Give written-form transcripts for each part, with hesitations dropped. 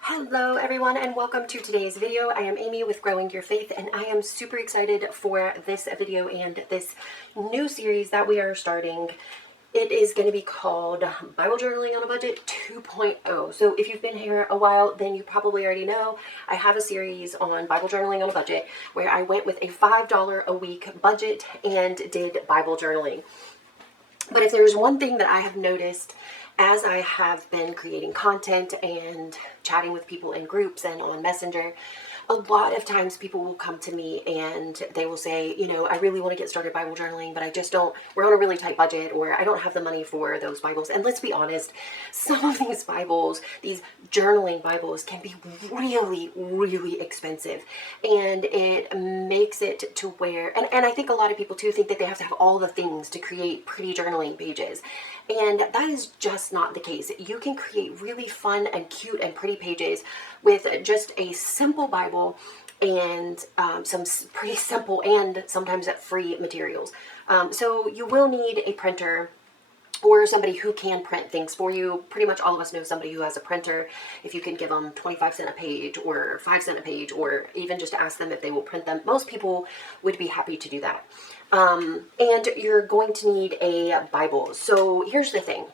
Hello everyone and welcome to today's video. I am Amy with Growing Your Faith, and I am super excited for this video and this new series that we are starting. It is going to be called Bible Journaling on a Budget 2.0. So if you've been here a while, then you probably already know I have a series on Bible Journaling on a Budget where I went with a $5 a week budget and did Bible journaling. But if there's one thing that I have noticed as I have been creating content and chatting with people in groups and on Messenger, a lot of times people will come to me and they will say, I really want to get started Bible journaling, but we're on a really tight budget, or I don't have the money for those Bibles. And let's be honest, some of these Bibles, these journaling Bibles, can be really, really expensive. And it makes it to where, and I think a lot of people too think that they have to have all the things to create pretty journaling pages. And that is just not the case. You can create really fun and cute and pretty pages with just a simple Bible and some pretty simple and sometimes free materials. So you will need a printer or somebody who can print things for you. Pretty much all of us know somebody who has a printer. If you can give them 25 cents a page or 5 cents a page, or even just ask them if they will print them, most people would be happy to do that. And you're going to need a Bible. So here's the thing.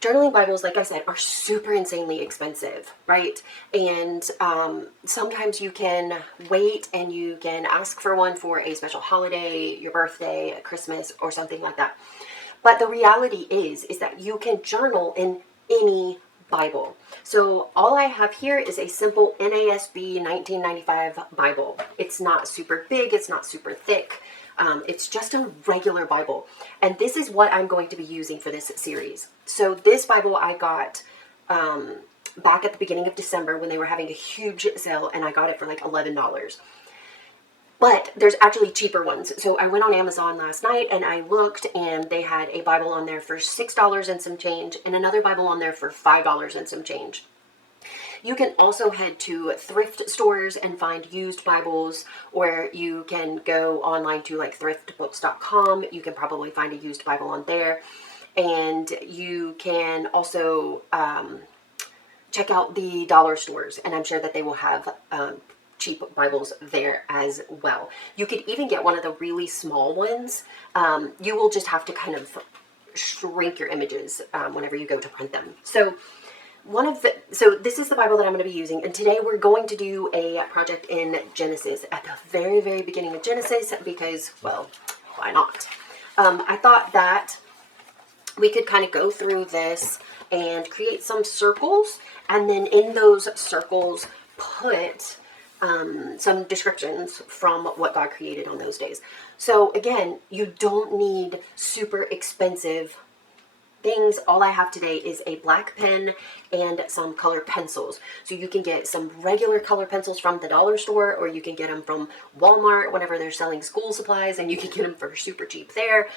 Journaling Bibles, like I said, are super insanely expensive, right? And sometimes you can wait and you can ask for one for a special holiday, your birthday, Christmas, or something like that. But the reality is that you can journal in any Bible. So all I have here is a simple NASB 1995 Bible. It's not super big, it's not super thick. It's just a regular Bible. And this is what I'm going to be using for this series. So this Bible I got back at the beginning of December when they were having a huge sale, and I got it for like $11. But there's actually cheaper ones. So I went on Amazon last night and I looked, and they had a Bible on there for $6 and some change, and another Bible on there for $5 and some change. You can also head to thrift stores and find used Bibles, or you can go online to like thriftbooks.com. You can probably find a used Bible on there. And you can also check out the dollar stores, and I'm sure that they will have cheap Bibles there as well. You could even get one of the really small ones. You will just have to kind of shrink your images whenever you go to print them. So this is the Bible that I'm going to be using, and today we're going to do a project in Genesis at the very, very beginning of Genesis because, well, why not? I thought that we could kind of go through this and create some circles, and then in those circles put some descriptions from what God created on those days. So again, you don't need super expensive things. All I have today is a black pen and some colored pencils. So you can get some regular color pencils from the dollar store, or you can get them from Walmart whenever they're selling school supplies, and you can get them for super cheap there.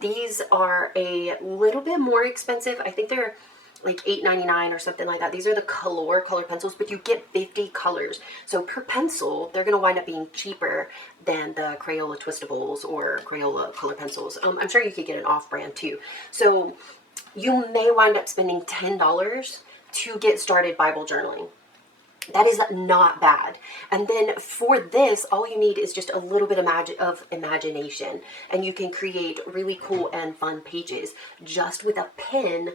These are a little bit more expensive. I think they're like $8.99 or something like that. These are the color pencils, but you get 50 colors. So per pencil, they're going to wind up being cheaper than the Crayola Twistables or Crayola color pencils. I'm sure you could get an off-brand too. So you may wind up spending $10 to get started Bible journaling. That is not bad. And then for this, all you need is just a little bit of imagination, and you can create really cool and fun pages just with a pen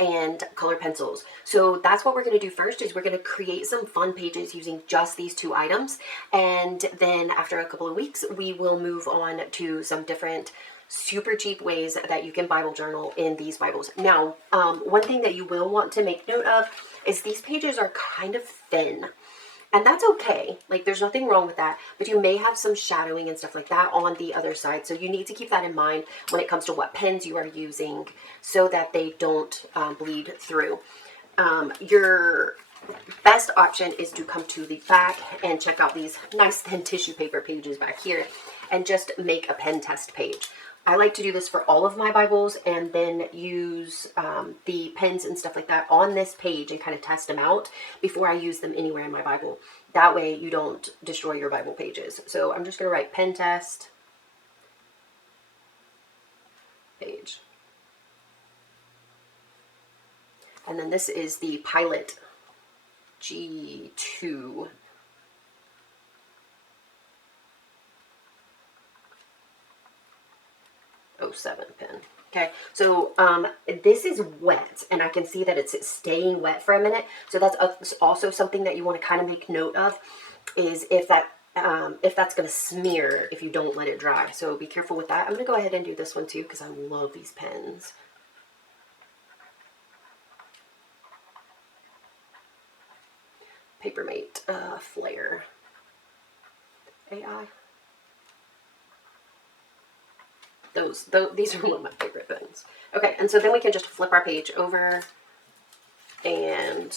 and color pencils. So that's what we're going to do first, is we're going to create some fun pages using just these two items. And then after a couple of weeks, we will move on to some different super cheap ways that you can Bible journal in these Bibles. Now, one thing that you will want to make note of is these pages are kind of thin. And that's okay. Like, there's nothing wrong with that. But you may have some shadowing and stuff like that on the other side. So you need to keep that in mind when it comes to what pens you are using so that they don't bleed through. Your best option is to come to the back and check out these nice thin tissue paper pages back here and just make a pen test page. I like to do this for all of my Bibles and then use the pens and stuff like that on this page and kind of test them out before I use them anywhere in my Bible. That way you don't destroy your Bible pages. So I'm just going to write pen test. And then this is the Pilot G2. '07 pen. Okay, so this is wet, and I can see that it's staying wet for a minute. So that's also something that you want to kind of make note of, is if that's going to smear if you don't let it dry. So be careful with that. I'm going to go ahead and do this one too because I love these pens. Papermate Flare AI. These are one of my favorite pens. Okay, and so then we can just flip our page over and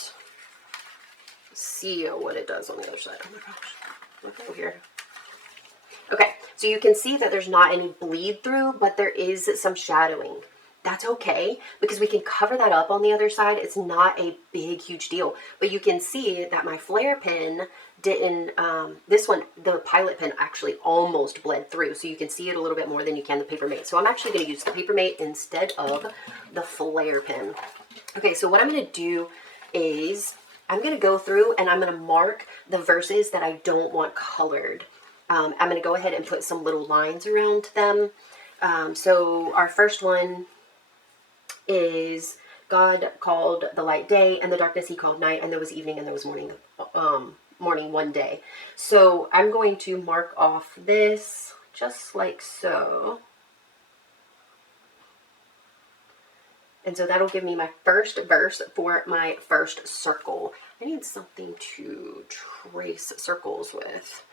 see what it does on the other side. Oh my gosh, look over here. Okay, so you can see that there's not any bleed through, but there is some shadowing. That's okay, because we can cover that up on the other side. It's not a big, huge deal. But you can see that my flare pen didn't, this one, the Pilot pen actually almost bled through. So you can see it a little bit more than you can the Papermate. So I'm actually going to use the Papermate instead of the flare pen. Okay, so what I'm going to do is I'm going to go through and I'm going to mark the verses that I don't want colored. I'm going to go ahead and put some little lines around them. So our first one is God called the light day, and the darkness he called night, and there was evening and there was morning, morning one day. So I'm going to mark off this just like so. And so that'll give me my first verse for my first circle. I need something to trace circles with.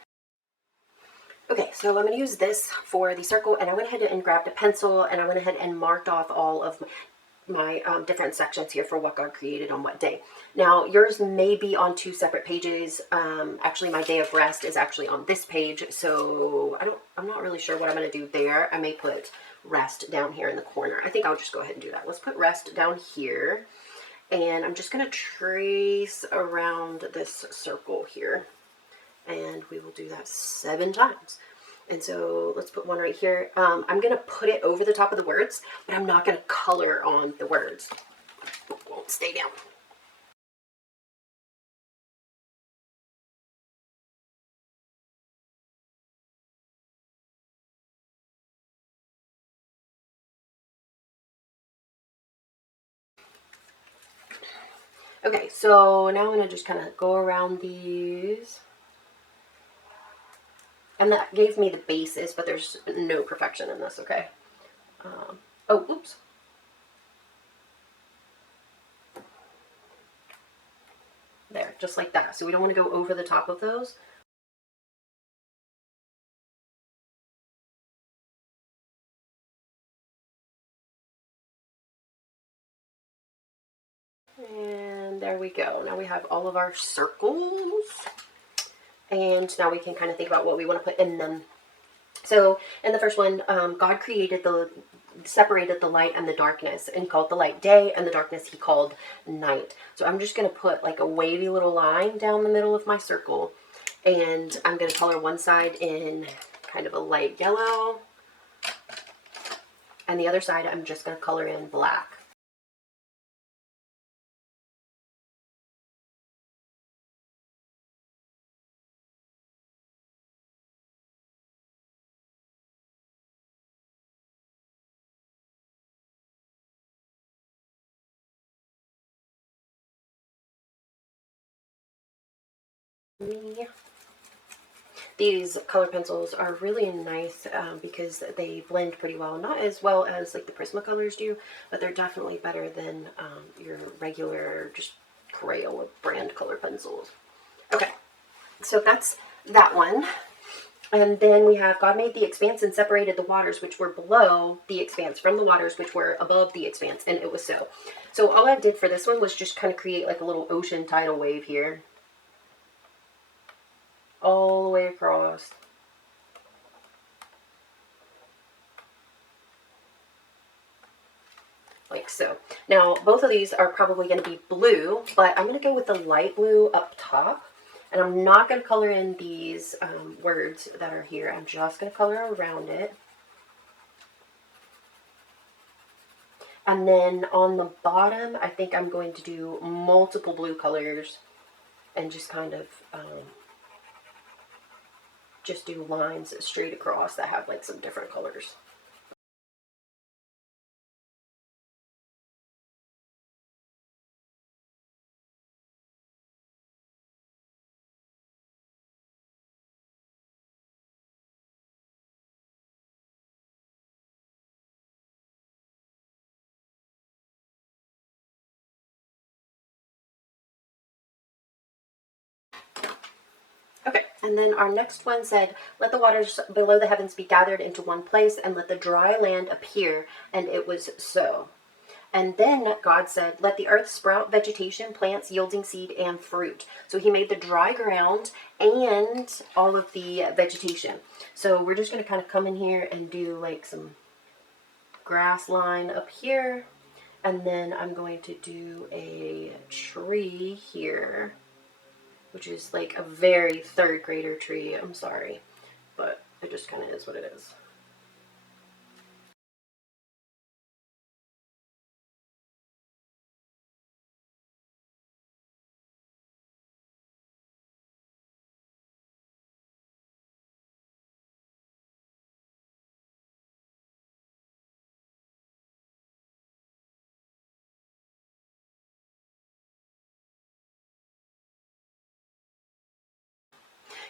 Okay, so I'm going to use this for the circle, and I went ahead and grabbed a pencil, and I went ahead and marked off all of my different sections here for what God created on what day. Now, yours may be on two separate pages. Actually, my day of rest is actually on this page, so I'm not really sure what I'm going to do there. I may put rest down here in the corner. I think I'll just go ahead and do that. Let's put rest down here, and I'm just going to trace around this circle here, and we will do that 7 times. And so let's put one right here. I'm going to put it over the top of the words, but I'm not going to color on the words. It won't stay down. Okay, so now I'm going to just kind of go around these. And that gave me the basis, but there's no perfection in this, okay? Oh, oops. There, just like that. So we don't want to go over the top of those. And there we go. Now we have all of our circles. And now we can kind of think about what we want to put in them. So in the first one, God separated the light and the darkness, and he called the light day, and the darkness he called night. So I'm just going to put like a wavy little line down the middle of my circle, and I'm going to color one side in kind of a light yellow, and the other side I'm just going to color in black. These color pencils are really nice because they blend pretty well. Not as well as like the Prismacolors do, but they're definitely better than your regular just Crayola brand color pencils. Okay, so that's that one. And then we have God made the expanse and separated the waters which were below the expanse from the waters which were above the expanse, and it was so. So all I did for this one was just kind of create like a little ocean tidal wave here, all the way across. Like so. Now, both of these are probably going to be blue, but I'm going to go with the light blue up top. And I'm not going to color in these words that are here. I'm just going to color around it. And then on the bottom, I think I'm going to do multiple blue colors and just kind of just do lines straight across that have like some different colors. Okay, and then our next one said, let the waters below the heavens be gathered into one place, and let the dry land appear, and it was so. And then God said, let the earth sprout vegetation, plants yielding seed and fruit. So he made the dry ground and all of the vegetation. So we're just going to kind of come in here and do like some grass line up here. And then I'm going to do a tree here, which is like a very third grader tree. I'm sorry, but it just kind of is what it is.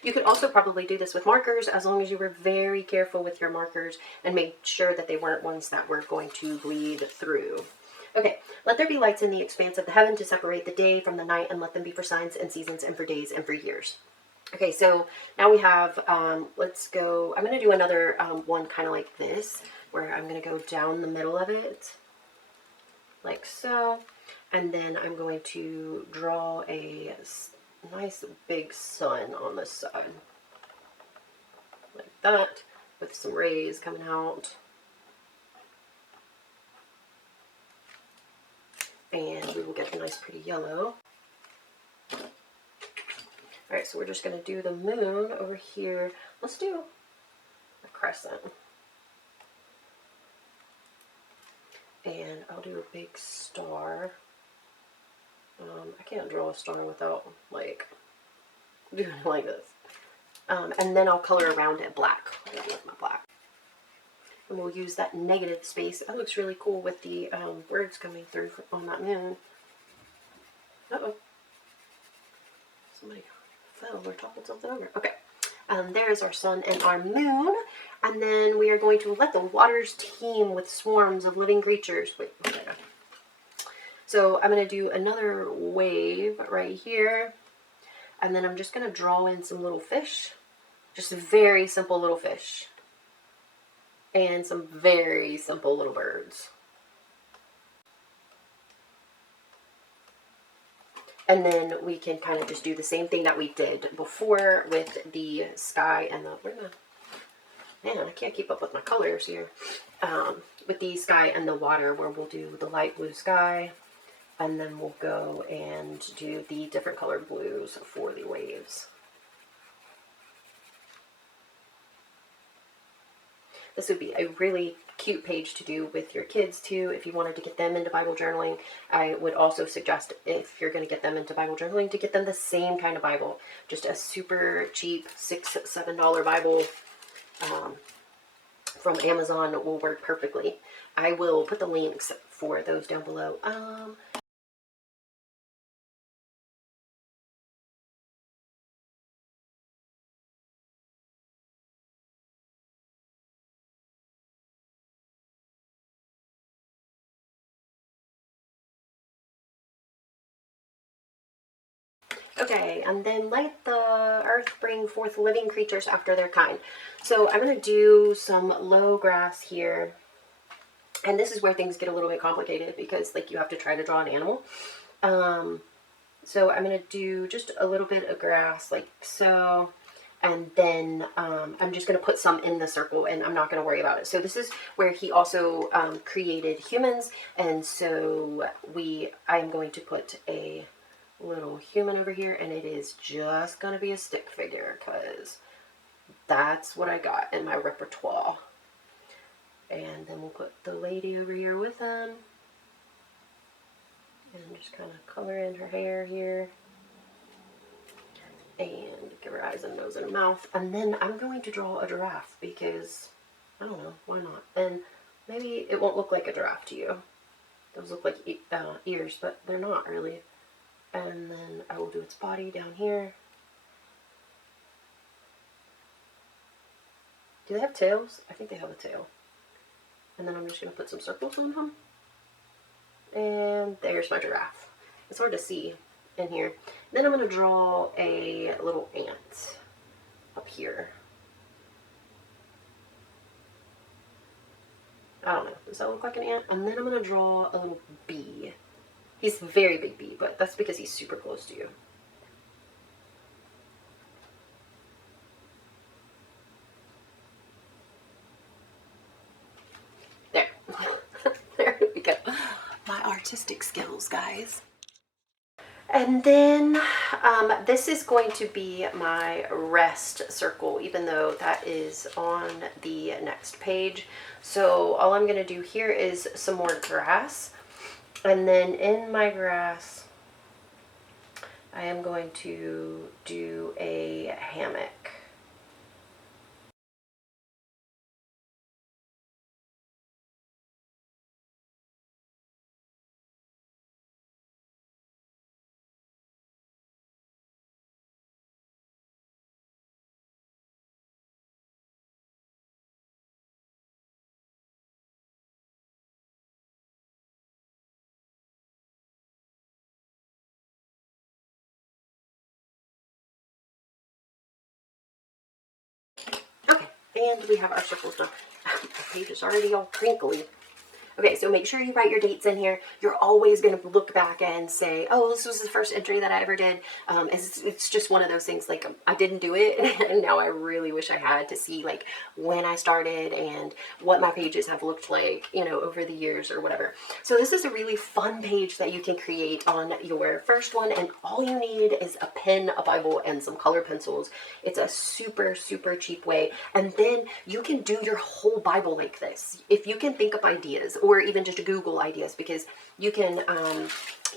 You could also probably do this with markers as long as you were very careful with your markers and made sure that they weren't ones that were going to bleed through. Okay, let there be lights in the expanse of the heaven to separate the day from the night, and let them be for signs and seasons and for days and for years. Okay, so now we have, let's go, I'm going to do another one kind of like this, where I'm going to go down the middle of it, like so, and then I'm going to draw a nice big sun on the side, like that, with some rays coming out. And we will get a nice pretty yellow. Alright, so we're just going to do the moon over here. Let's do a crescent. And I'll do a big star. I can't draw a star without, like, doing it like this. And then I'll color around it black. With my black. And we'll use that negative space. That looks really cool with the words coming through on that moon. Uh-oh. Somebody fell or toppled something over. Okay. There's our sun and our moon. And then we are going to let the waters teem with swarms of living creatures. Wait, okay. So I'm going to do another wave right here. And then I'm just going to draw in some little fish. Just very simple little fish. And some very simple little birds. And then we can kind of just do the same thing that we did before with the sky and the... Man, I can't keep up with my colors here. With the sky and the water, where we'll do the light blue sky. And then we'll go and do the different colored blues for the waves. This would be a really cute page to do with your kids too. If you wanted to get them into Bible journaling, I would also suggest, if you're going to get them into Bible journaling, to get them the same kind of Bible. Just a super cheap $6, $7 Bible from Amazon will work perfectly. I will put the links for those down below. Okay, and then let the earth bring forth living creatures after their kind. So I'm going to do some low grass here. And this is where things get a little bit complicated because, like, you have to try to draw an animal. So I'm going to do just a little bit of grass like so. And then I'm just going to put some in the circle, and I'm not going to worry about it. So this is where he also created humans. And so I'm going to put a little human over here, and it is just going to be a stick figure because that's what I got in my repertoire. And then we'll put the lady over here with him. And just kind of color in her hair here. And give her eyes and nose and a mouth. And then I'm going to draw a giraffe because, I don't know, why not? And maybe it won't look like a giraffe to you. Those look like ears, but they're not really. And then I will do its body down here. Do they have tails? I think they have a tail. And then I'm just going to put some circles on them. And there's my giraffe. It's hard to see in here. Then I'm going to draw a little ant up here. I don't know. Does that look like an ant? And then I'm going to draw a little bee. He's a very big bee, but that's because he's super close to you. There. There we go. My artistic skills, guys. And then this is going to be my rest circle, even though that is on the next page. So all I'm going to do here is some more grass. And then in my grass, I am going to do a hammock. Okay, and we have our circles done. The page is already all crinkly. Okay, so make sure you write your dates in here. You're always going to look back and say, oh, this was the first entry that I ever did. It's just one of those things, like, I didn't do it, and now I really wish I had, to see, like, when I started and what my pages have looked like, you know, over the years or whatever. So this is a really fun page that you can create on your first one, and all you need is a pen, a Bible, and some color pencils. It's a super, super cheap way, and then you can do your whole Bible like this. If you can think up ideas, or even just Google ideas, because you can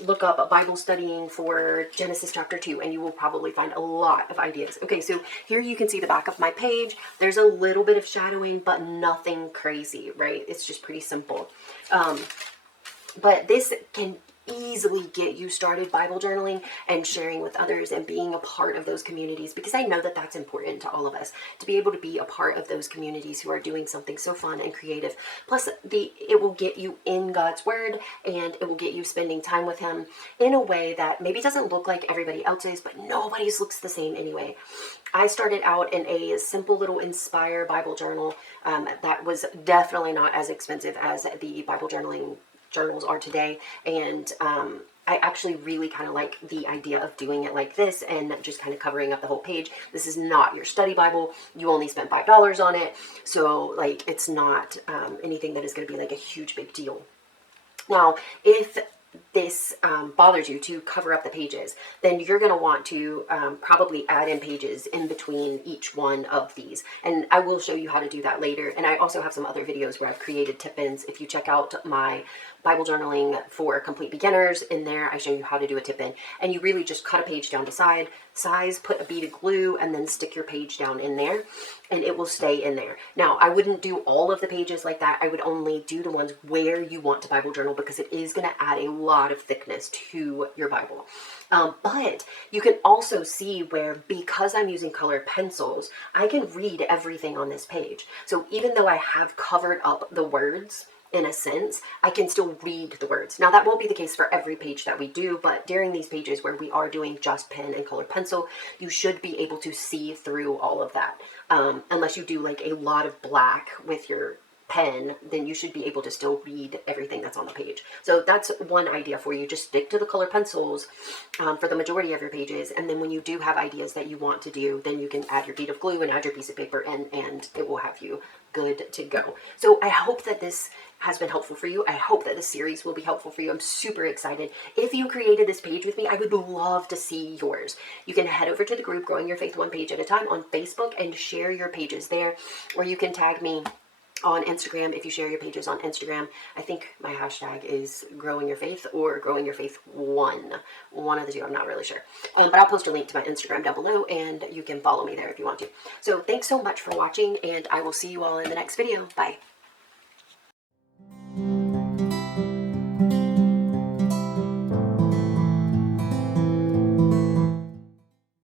look up Bible studying for Genesis chapter 2, and you will probably find a lot of ideas. Okay, so here you can see the back of my page. There's a little bit of shadowing, but nothing crazy, right? It's just pretty simple. But this can easily get you started Bible journaling and sharing with others and being a part of those communities, because I know that that's important to all of us, to be able to be a part of those communities who are doing something so fun and creative. Plus, it will get you in God's Word, and it will get you spending time with Him in a way that maybe doesn't look like everybody else's, but nobody's looks the same anyway. I started out in a simple little Inspire Bible journal that was definitely not as expensive as the Bible journaling journals are today, and I actually really kind of like the idea of doing it like this and just kind of covering up the whole page. This is not your study Bible. You only spent $5 on it, so like it's not anything that is going to be like a huge big deal. Now, if this bothers you to cover up the pages, then you're going to want to probably add in pages in between each one of these. And I will show you how to do that later. And I also have some other videos where I've created tip-ins. If you check out my Bible journaling for complete beginners, in there I show you how to do a tip-in. And you really just cut a page down to size, put a bead of glue, and then stick your page down in there, and it will stay in there. Now, I wouldn't do all of the pages like that. I would only do the ones where you want to Bible journal, because it is going to add a lot of thickness to your Bible. But you can also see where, because I'm using colored pencils, I can read everything on this page. So even though I have covered up the words, in a sense, I can still read the words. Now, that won't be the case for every page that we do, but during these pages where we are doing just pen and colored pencil, you should be able to see through all of that. Unless you do like a lot of black with your pen, then you should be able to still read everything that's on the page. So that's one idea for you. Just stick to the color pencils for the majority of your pages, and then when you do have ideas that you want to do, then you can add your bead of glue and add your piece of paper in, and it will have you good to go. So I hope that this has been helpful for you. I hope that this series will be helpful for you. I'm super excited. If you created this page with me, I would love to see yours. You can head over to the group Growing Your Faith One Page at a Time on Facebook and share your pages there, or you can tag me on Instagram. If you share your pages on Instagram, I think my hashtag is growing your faith or growing your faith one of the two. I'm not really sure, but I'll post a link to my Instagram down below, and you can follow me there if you want to. So thanks so much for watching, and I will see you all in the next video. Bye.